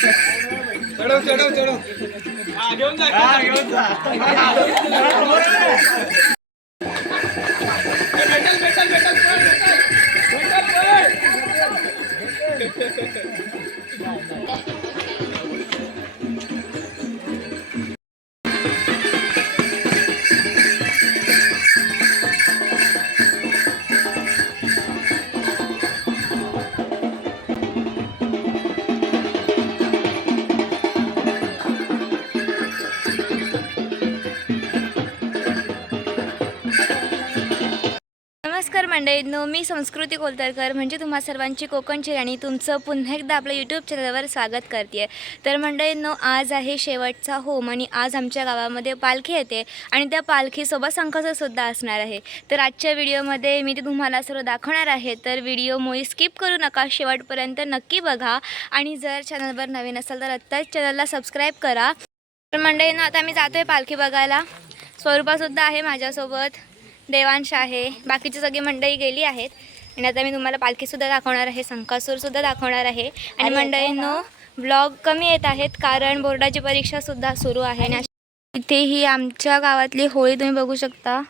चढव चढव चढव घेऊन जा घेऊन जा नमस्कार मंडळींनो, मी संस्कृती कोलतरकर म्हणजे तुम्हा सर्वांची कोकणची राणी तुमचं पुन्हा एकदा आपल्या यूट्यूब चॅनलवर स्वागत करते. तर मंडळींनो, आज आहे शेवटचा होम आणि आज आमच्या गावामध्ये पालखी येते आणि त्या पालखीसोबत संकासुरसुद्धा असणार आहे. तर आजच्या व्हिडिओमध्ये मी ते तुम्हाला सर्व दाखवणार आहे. तर व्हिडिओ मुळी स्किप करू नका, शेवटपर्यंत नक्की बघा आणि जर चॅनलवर नवीन असाल तर आत्ताच चॅनलला सबस्क्राईब करा. तर मंडळींनो, आता मी जातो आहे पालखी बघायला. स्वरूपासुद्धा आहे माझ्यासोबत, देवांश आहे, बाकीची सगळी मंडळी गेली आहेत आणि आता मी तुम्हाला पालखीसुद्धा दाखवणार आहे, संकासूरसुद्धा दाखवणार आहे. आणि मंडळींनो, ब्लॉग कमी येत आहेत कारण बोर्डाची परीक्षासुद्धा सुरू आहे. आणि इथे ही आमच्या गावातली होळी तुम्ही बघू शकता.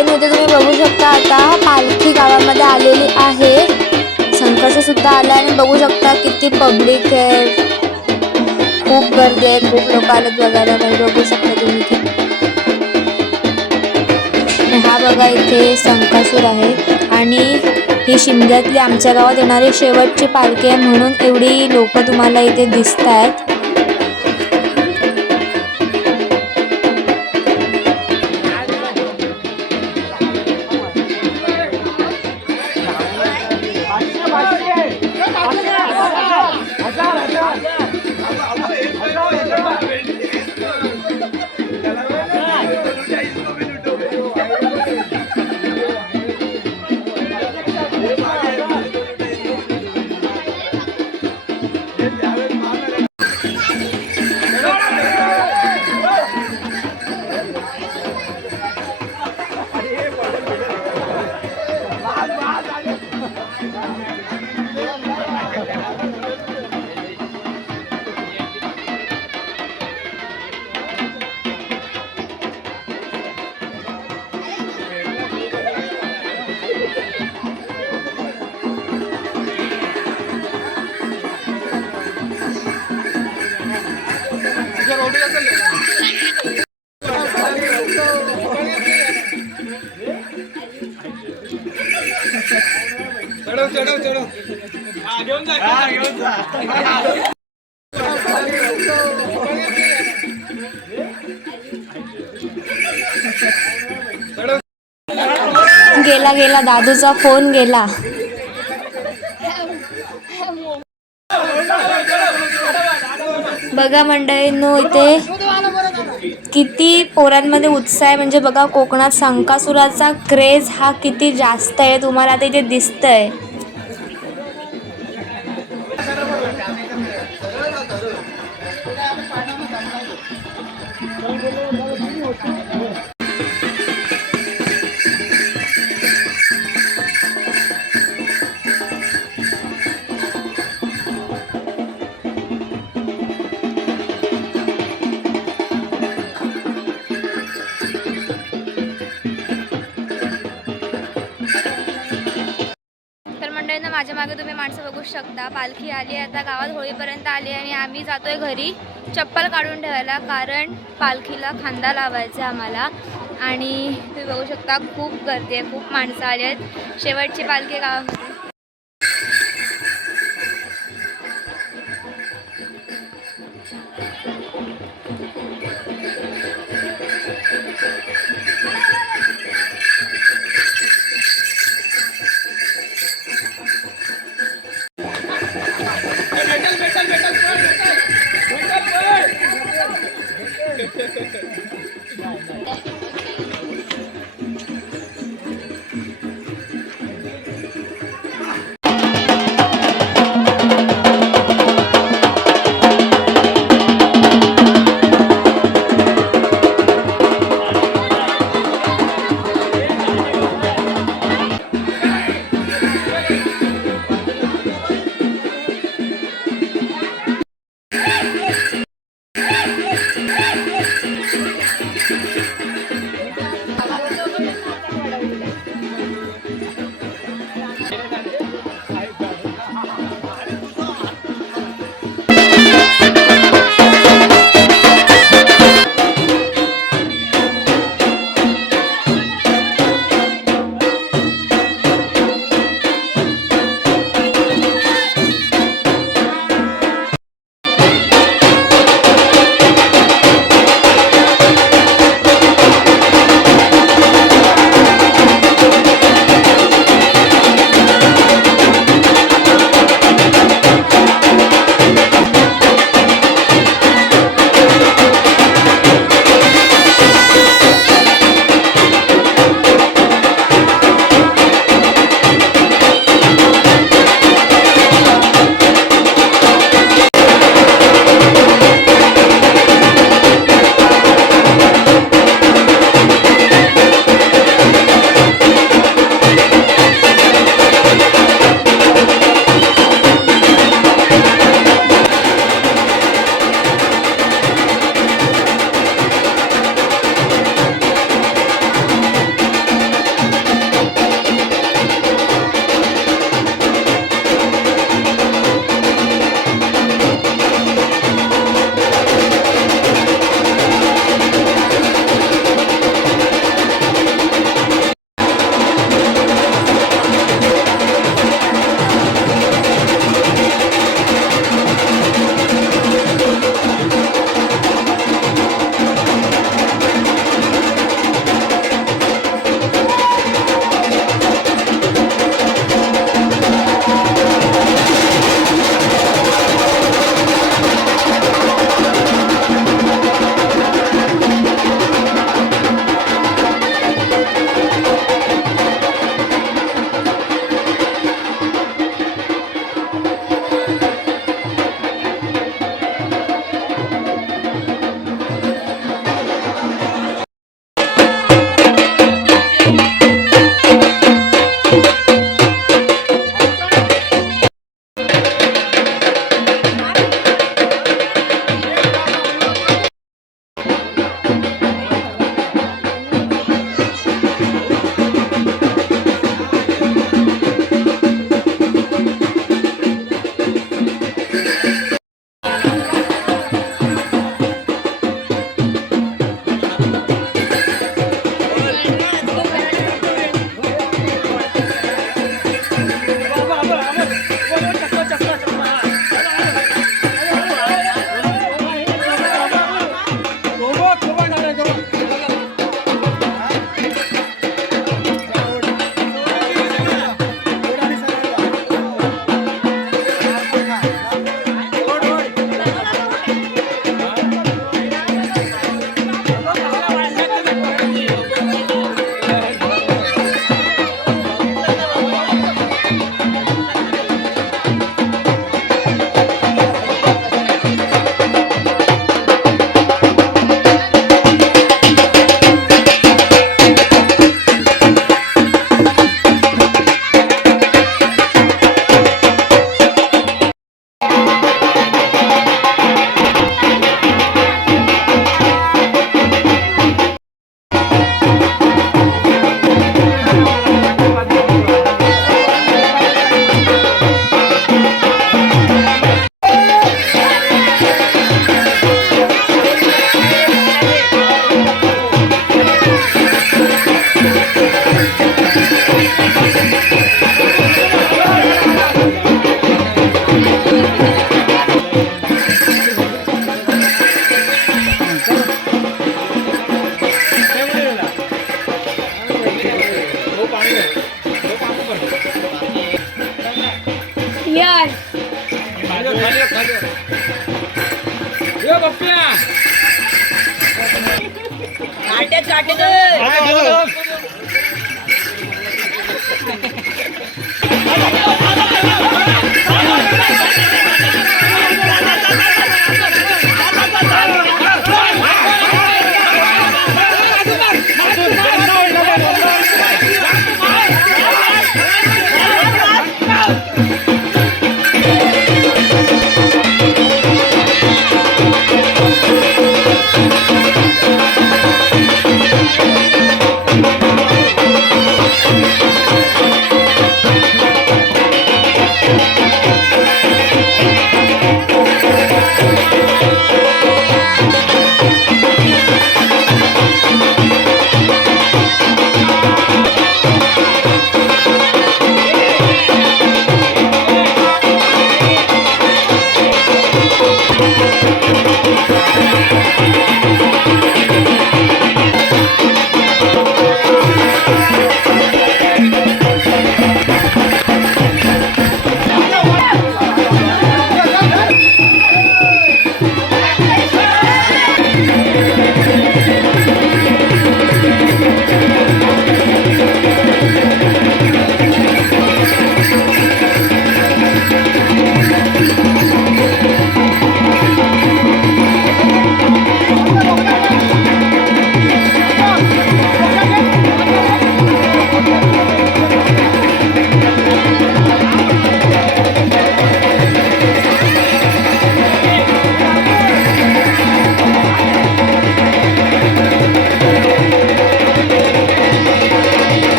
इथे तुम्ही बघू शकता आता पालखी गावामध्ये आलेली आहे. संकासुरसुद्धा आला आणि बघू शकता किती पब्लिक आहे, खूप गर्दी आहे, खूप लोक आलेत बघायला. बघू शकता तुम्ही. हा बघा इथे संकासूर आहे आणि ही शिमग्यातली आमच्या गावात येणारी शेवटची पालखी आहे म्हणून एवढी लोक तुम्हाला इथे दिसत आहेत. चढव चढव चढव घेऊन जा घेऊन जा गेला गेला दादूचा फोन गेला. बघा मंडळींनो, इथे किती पोरांमध्ये उत्साह आहे. म्हणजे बघा, कोकणात संकासुराचा क्रेज हा किती जास्त आहे, तुम्हाला आता इथे दिसतंय. माझ्या मागे तुम्ही माणसं बघू शकता. पालखी आली आता गावात होळीपर्यंत आली आणि आम्ही जातोय घरी चप्पल काढून ठेवायला, कारण पालखीला खांदा लावायचा आम्हाला. आणि तुम्ही बघू शकता खूप गर्दी आहे, खूप माणसं आली आहेत. शेवटची पालखी गावामध्ये.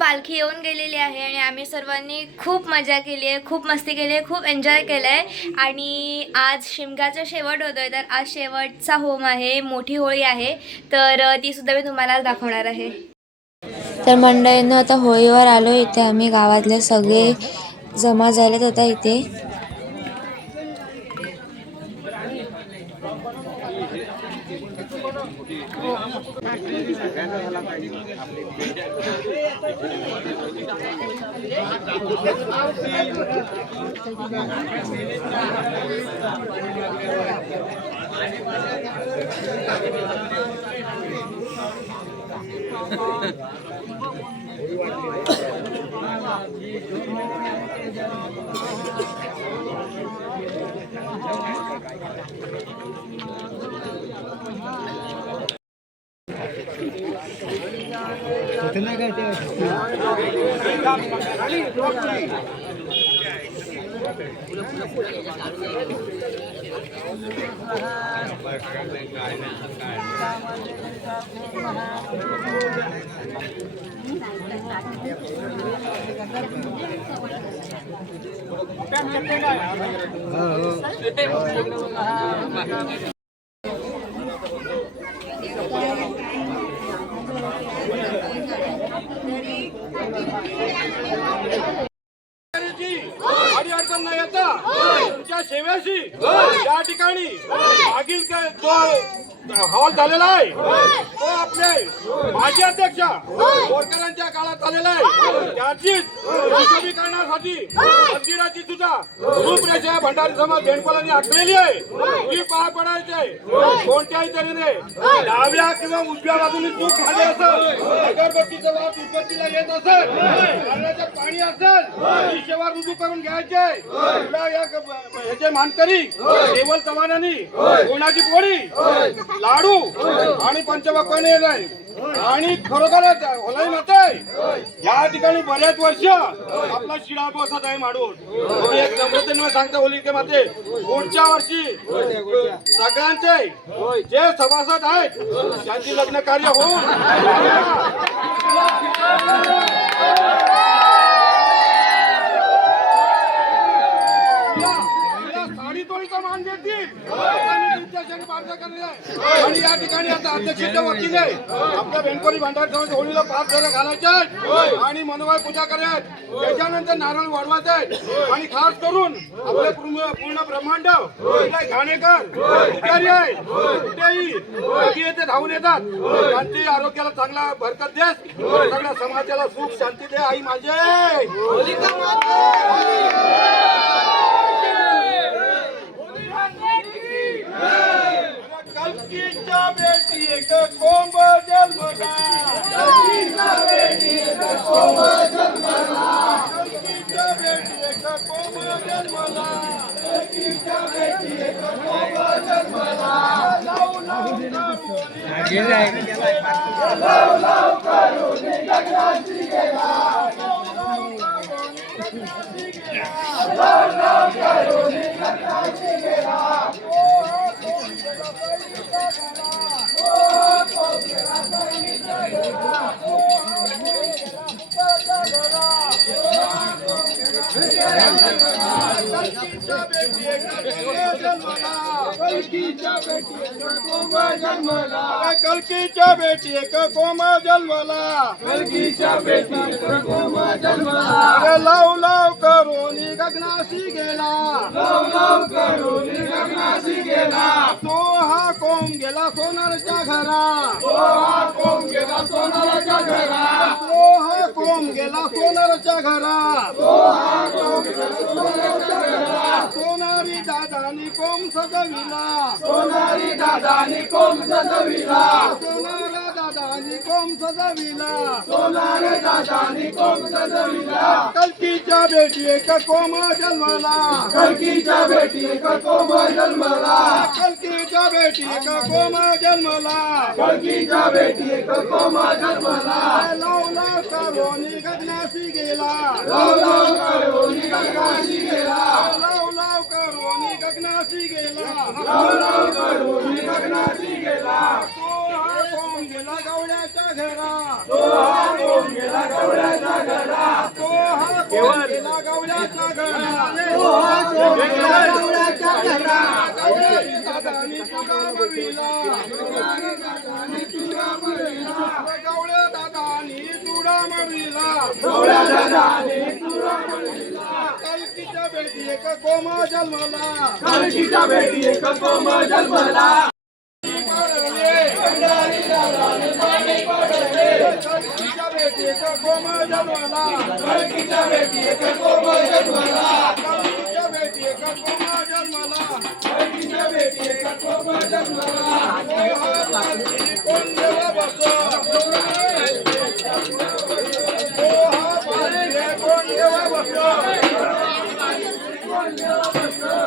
पालखी येऊन गेलेली आहे आणि आम्ही सर्वांनी खूप मजा केली आहे, खूप मस्ती केली आहे, खूप एन्जॉय केलं आहे. आणि आज शिमग्याचा शेवट होतोय, तर आज शेवटचा होम आहे, मोठी होळी आहे, तर ती सुद्धा मी तुम्हाला दाखवणार आहे. तर मंडळींनो आता होळीवर आलो. इथे आम्ही गावातले सगळे जमा झालेत आता इथे. आणि अडचण नाही येता तुमच्या सेवेशी या ठिकाणी मागील जो हॉल झालेला आहे तो आपले माजी अध्यक्ष बोरकरांच्या काळात झालेला आहे. त्याचीच सुशोभीकरणासाठी मंदिराची सुद्धा रूपरेषा भंडारी समाज बेंडकोलांनी आखलेली आहे. ही पार पडायचे कोणत्याही तऱ्हेने डाव्या किंवा उजव्या बाजूने चूक झाली असेल, अगरबत्तीचा वास उत्पत्तीला येत असेल, नारळाचं पाणी असेल ही सेवा रुजू करून घ्यायचे. याचे मानकरी केवळ चव्हाणांनी कोणाची पोळी लाडू आणि पंचभक्षणे आणि खरोखरच होलाई माते या ठिकाणी बऱ्याच वर्ष आपला शिडा बसत आहे माडून. एक नम्रतेने सांगता होलिके माते पुढच्या वर्षी सगळ्यांचे जे सभासद आहेत त्यांची लग्न कार्य होऊन साडी तोळीचा मान देतील आणि या ठिकाणी आता अध्यक्षाच्या वतीने आपल्या बेंडकोली भंडारी समाज होळीला 5 फेऱ्या घालायच्या आणि मनोभाव पूजा करायची. त्याच्यानंतर नारळ वाढवायचे आणि खास करून आपले पूर्ण ब्रह्मांड घाणेकर पुजारी आहे कुठेही कधी येते धावून येतात. त्यांची आरोग्याला चांगला भरकत देस, सगळ्या समाजाला सुख शांती दे आई माझे. कल्कीच्या बेटी एक कोंब जन्मला, कल्कीच्या बेटी एक कोंब जन्मला, कल्कीच्या बेटी एक कोंब जन्मला, कल्कीच्या बेटी एक कोंब जन्मला. लाव लाव करून लग्नाची गेला, लाव लाव करून लग्नाची गेला. कल्कीच्या बेटी एक कोंब जन्मला, कल्कीच्या बेटी एक कोंब जन्मला. लाव लाव करून गगनाशी गेला, लाव लाव करून गगनाशी गेला. तो हा कोंब गेला सोनारच्या घरा, तो हा कोंब गेला सोनारच्या घरा, तो हा कोंब गेला सोनारच्या घरा, तो हा कोंब गेला सोनारच्या घरा. सोनारी दादानी कोंब सजविला, सोनारी दादानी कोंब सजविला, सोनारा दादानी कोंब सजविला, सोनारे दादानी कोंब सजविला. कल्कीच्या बेटी एक कोंब जन्मला, कल्कीच्या बेटी एक कोंब जन्मला, कल्कीच्या बेटी एक कोंब जन्मला, कल्कीच्या बेटी एक कोंब जन्मला. लाव लाव करून गगनाशी गेला, लाव लाव करून गगनाशी गेला, लाव लाव करून गगनाशी गेला, लाव लाव करून गगनाशी गेला. तो हा कोंब गेला गवळ्याच्या घरा, तो हा कोंब गेला गवळ्याच्या घरा, तो हा कोंब गेला गवळ्याच्या घरा, तो हा कोंब गेला गवळ्याच्या घरा. गवळ्याची दादानी चुरा मविला, गवळ्याची दादानी चुरा मविला, गवळ्या दादानी चुरा मविला, गवळ्या दादानी चुरा मविला. कल्कीच्या बेटी एक कोंब जन्मला, कल्कीच्या बेटी एक कोंब जन्मला. कल्कीच्या बेटी एक कोंब जन्मला, कल्कीच्या बेटी एक कोंब जन्मला, कल्कीच्या बेटी एक कोंब जन्मला, कल्कीच्या बेटी एक कोंब जन्मला. कोण देवा बसो, कोण देवा बसो.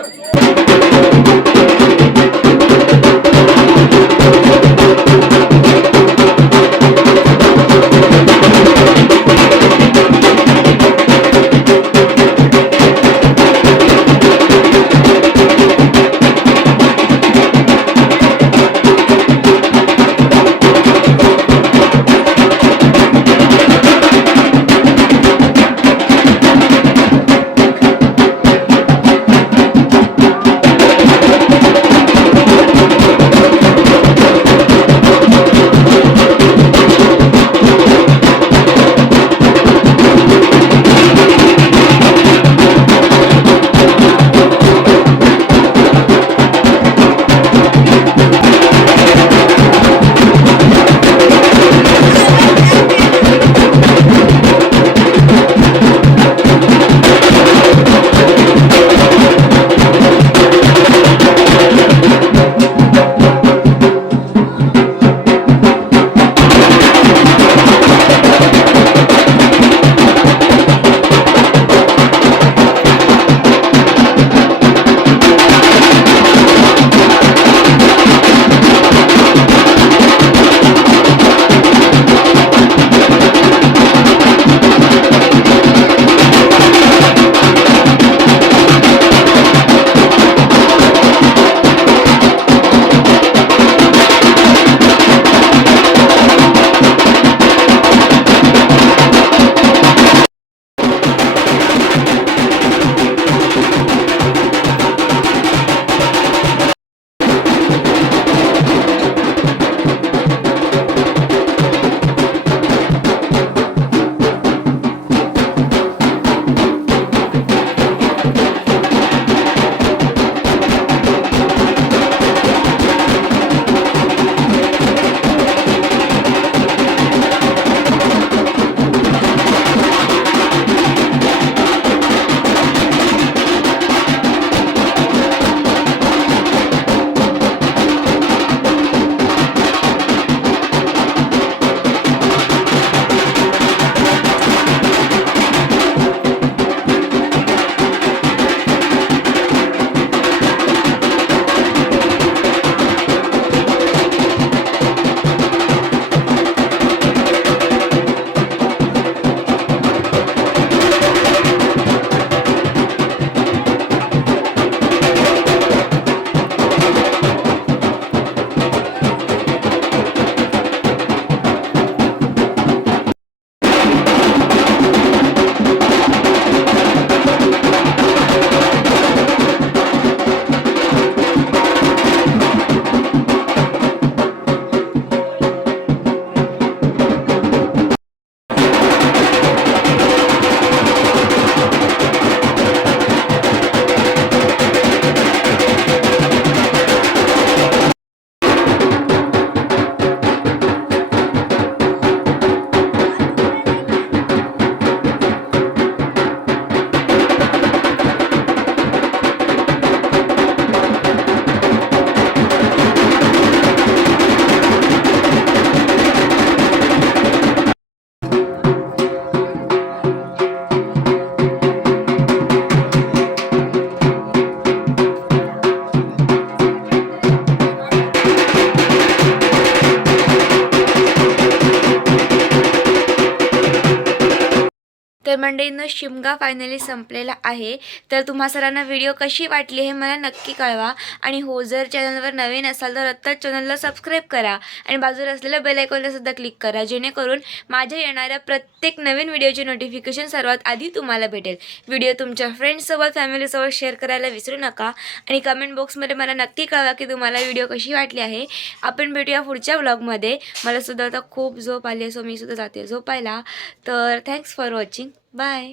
तर मंडळींनो शिमगा फायनली संपलेला आहे. तर तुम्हा सर्वांना व्हिडिओ कशी वाटली हे मला नक्की कळवा. आणि हो, जर चॅनलवर नवीन असाल तर आत्ताच चॅनलला सबस्क्राईब करा आणि बाजूला असलेल्या बेल आयकॉनला सुद्धा क्लिक करा, जेणेकरून माझ्या येणाऱ्या प्रत्येक नवीन व्हिडिओचे नोटिफिकेशन सर्वात आधी तुम्हाला भेटेल. व्हिडिओ तुमच्या फ्रेंड्ससोबत फॅमिलीसोबत शेअर करायला विसरू नका आणि कमेंट बॉक्समध्ये मला नक्की कळवा की तुम्हाला व्हिडिओ कशी वाटली आहे. आपण भेटूया पुढच्या व्लॉगमध्ये. मला सुद्धा आता खूप झोप आली आहे, सो मी सुद्धा जाते झोपायला. तर थँक्स फॉर वॉचिंग. बाय.